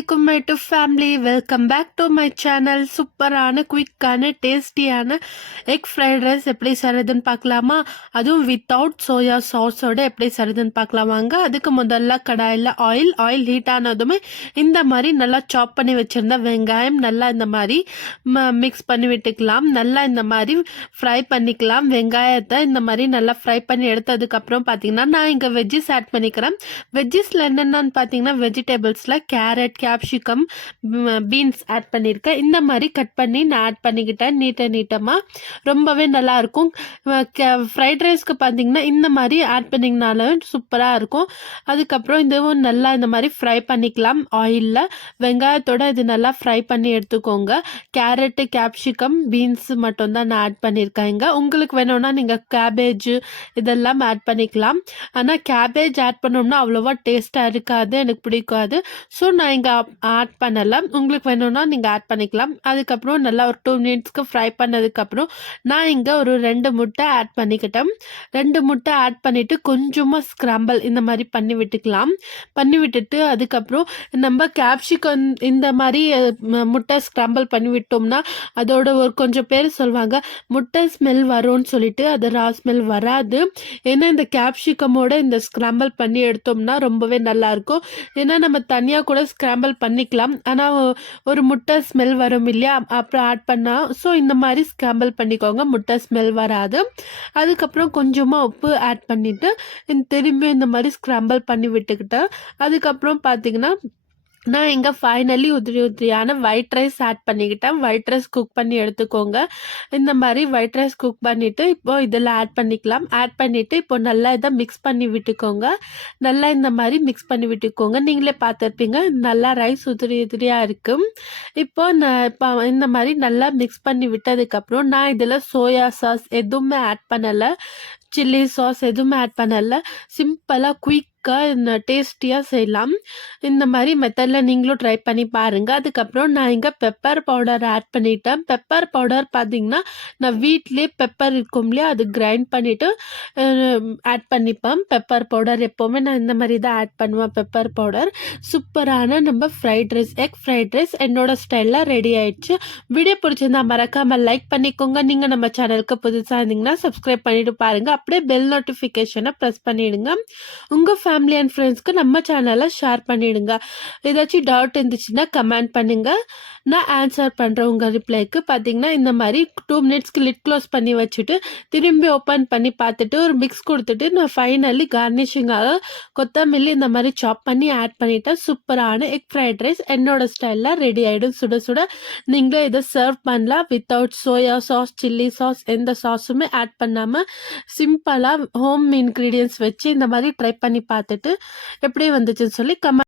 அலைக்கும் my to family, welcome back to my channel. சூப்பரான குயிக்கான டேஸ்டியான எக் ஃப்ரைட் ரைஸ் எப்படி செய்கிறதுன்னு பார்க்கலாமா? அதுவும் வித்தவுட் சோயா சாஸோட எப்படி செய்கிறதுன்னு பார்க்கலாமாங்க. அதுக்கு முதல்ல கடாயில் ஆயில் ஹீட் ஆனதுமே இந்த மாதிரி நல்லா சாப் பண்ணி வச்சுருந்த வெங்காயம் நல்லா இந்த மாதிரி மிக்ஸ் பண்ணி விட்டுக்கலாம். நல்லா இந்த மாதிரி ஃப்ரை பண்ணிக்கலாம். வெங்காயத்தை இந்த மாதிரி நல்லா ஃப்ரை பண்ணி எடுத்ததுக்கப்புறம் பார்த்தீங்கன்னா நான் இங்கே வெஜ்ஜஸ் ஆட் பண்ணிக்கிறேன். வெஜ்ஜஸில் என்னென்னு பார்த்தீங்கன்னா வெஜிடபிள்ஸில் கேரட், கேப்சிகம், பீன்ஸ் ஆட் பண்ணியிருக்கேன். இந்த மாதிரி கட் பண்ணி நான் ஆட் பண்ணிக்கிட்டேன் நீட்டமாக. ரொம்பவே நல்லாயிருக்கும். ஃப்ரைட் ரைஸ்க்கு பார்த்தீங்கன்னா இந்த மாதிரி ஆட் பண்ணிங்கனாலும் சூப்பராக இருக்கும். அதுக்கப்புறம் இதுவும் நல்லா இந்த மாதிரி ஃப்ரை பண்ணிக்கலாம் ஆயிலில். வெங்காயத்தோடு இது நல்லா ஃப்ரை பண்ணி எடுத்துக்கோங்க. கேரட்டு, கேப்சிகம், பீன்ஸ் மட்டும் தான் நான் ஆட் பண்ணியிருக்கேன். இங்கே உங்களுக்கு வேணும்னா நீங்கள் கேபேஜ் இதெல்லாம் ஆட் பண்ணிக்கலாம். ஆனால் கேபேஜ் ஆட் பண்ணோம்னா அவ்வளோவா டேஸ்ட்டாக இருக்காது, எனக்கு பிடிக்காது. ஸோ நான் இங்கே ஆட் பண்ணலை. உங்களுக்கு வேணும்னா நீங்கள் ஆட் பண்ணிக்கலாம். அதுக்கப்புறம் நல்லா ஒரு 2 மினிட்ஸ்க்கு ஃப்ரை பண்ணதுக்கப்புறம் நான் இங்கே ஒரு 2 முட்டை ஆட் பண்ணிக்கிட்டேன். 2 முட்டை ஆட் பண்ணிவிட்டு கொஞ்சமாக ஸ்க்ராம்பிள் இந்த மாதிரி பண்ணி விட்டுக்கலாம். பண்ணி விட்டுட்டு அதுக்கப்புறம் நம்ம கேப்சிகம் இந்த மாதிரி முட்டை ஸ்க்ராம்பிள் பண்ணி விட்டோம்னா அதோட ஒரு கொஞ்சம் பேர் சொல்லுவாங்க முட்டை ஸ்மெல் வரும்னு சொல்லிட்டு. அது ரா ஸ்மெல் வராது. ஏன்னா இந்த கேப்சிகமோட இந்த ஸ்க்ராம்பிள் பண்ணி எடுத்தோம்னா ரொம்பவே நல்லாயிருக்கும். ஏன்னா நம்ம தனியாக கூட ஸ்க்ராம்பிள் பண்ணிக்கலாம். ஆனால் ஒரு முட்டை ஸ்மெல் வரும் இல்லையா, அப்புறம் ஆட் பண்ணால். ஸோ இந்த மாதிரி ஸ்க்ராம்பிள் பண்ணிக்கோங்க, முட்டை ஸ்மெல் வராது. அதுக்கப்புறம் கொஞ்சமாக உப்பு ஆட் பண்ணிவிட்டு திரும்பி இந்த மாதிரி ஸ்க்ராம்பிள் பண்ணி விட்டுக்கிட்டேன். அதுக்கப்புறம் பார்த்தீங்கன்னா நான் இங்கே ஃபைனலி உதிரியான ஒயிட் ரைஸ் ஆட் பண்ணிக்கிட்டேன். ஒயிட் ரைஸ் குக் பண்ணி எடுத்துக்கோங்க. இந்த மாதிரி ஒயிட் ரைஸ் குக் பண்ணிவிட்டு இப்போது இதில் ஆட் பண்ணிக்கலாம். ஆட் பண்ணிவிட்டு இப்போ நல்லா இதை மிக்ஸ் பண்ணி விட்டுக்கோங்க. நல்லா இந்த மாதிரி மிக்ஸ் பண்ணி விட்டுக்கோங்க. நீங்களே பார்த்துருப்பீங்க நல்லா ரைஸ் உதிரியாக இருக்கும். இப்போது நான் இப்போ இந்த மாதிரி நல்லா மிக்ஸ் பண்ணி விட்டதுக்கப்புறம் நான் இதில் சோயா சாஸ் எதுவுமே ஆட் பண்ணலை, சில்லி சாஸ் எதுவுமே ஆட் பண்ணலை. சிம்பிளாக குயிக்காக டேஸ்டியாக செய்யலாம். இந்த மாதிரி மெத்தடில் நீங்களும் ட்ரை பண்ணி பாருங்கள். அதுக்கப்புறம் நான் இங்கே பெப்பர் பவுடர் ஆட் பண்ணிட்டேன். பெப்பர் பவுடர் பார்த்திங்கன்னா நான் வீட்டிலே பெப்பர் இருக்கும் இல்லையா, அது கிரைண்ட் பண்ணிவிட்டு ஆட் பண்ணிப்பேன். பெப்பர் பவுடர் எப்போவுமே நான் இந்த மாதிரி தான் ஆட் பண்ணுவேன். Pepper powder. சூப்பரான நம்ம fried rice, egg fried rice என்னோட ஸ்டைலில் ரெடி ஆயிடுச்சு. வீடியோ பிடிச்சிருந்தா மறக்காமல் லைக் பண்ணிக்கோங்க. நீங்கள் நம்ம சேனலுக்கு புதுசாக இருந்தீங்கன்னா சப்ஸ்கிரைப் பண்ணிவிட்டு பாருங்கள். அப்படியே பெல் நோட்டிஃபிகேஷனை ப்ரெஸ் பண்ணிவிடுங்க. உங்கள் ஃபேமிலி அண்ட் ஃப்ரெண்ட்ஸ்க்கு நம்ம சேனலை ஷேர் பண்ணிவிடுங்க. ஏதாச்சும் டவுட் இருந்துச்சுன்னா கமெண்ட் பண்ணுங்கள், நான் ஆன்சர் பண்ணுறேன். உங்கள் ரிப்ளைக்கு பார்த்தீங்கன்னா இந்த மாதிரி 2 மினிட்ஸ்க்கு லிட் க்ளோஸ் பண்ணி வச்சுட்டு திரும்பி ஓப்பன் பண்ணி பார்த்துட்டு ஒரு மிக்ஸ் கொடுத்துட்டு நான் ஃபைனலி கார்னிஷிங்காக கொத்தமல்லி இந்த மாதிரி சாப் பண்ணி ஆட் பண்ணிவிட்டேன். சூப்பரான எக் ஃப்ரைட் ரைஸ் என்னோட ஸ்டைலில் ரெடி ஆகிடும். சுட சுட நீங்களே இதை சர்வ் பண்ணலாம். Without soya sauce, chilli sauce, எந்த சாஸுமே ஆட் பண்ணாமல் சிம்பிளாக ஹோம் இன்க்ரீடியன்ஸ் வச்சு இந்த மாதிரி ட்ரை பண்ணி பார்த்துட்டு எப்படி வந்துச்சுன்னு சொல்லி கமெண்ட்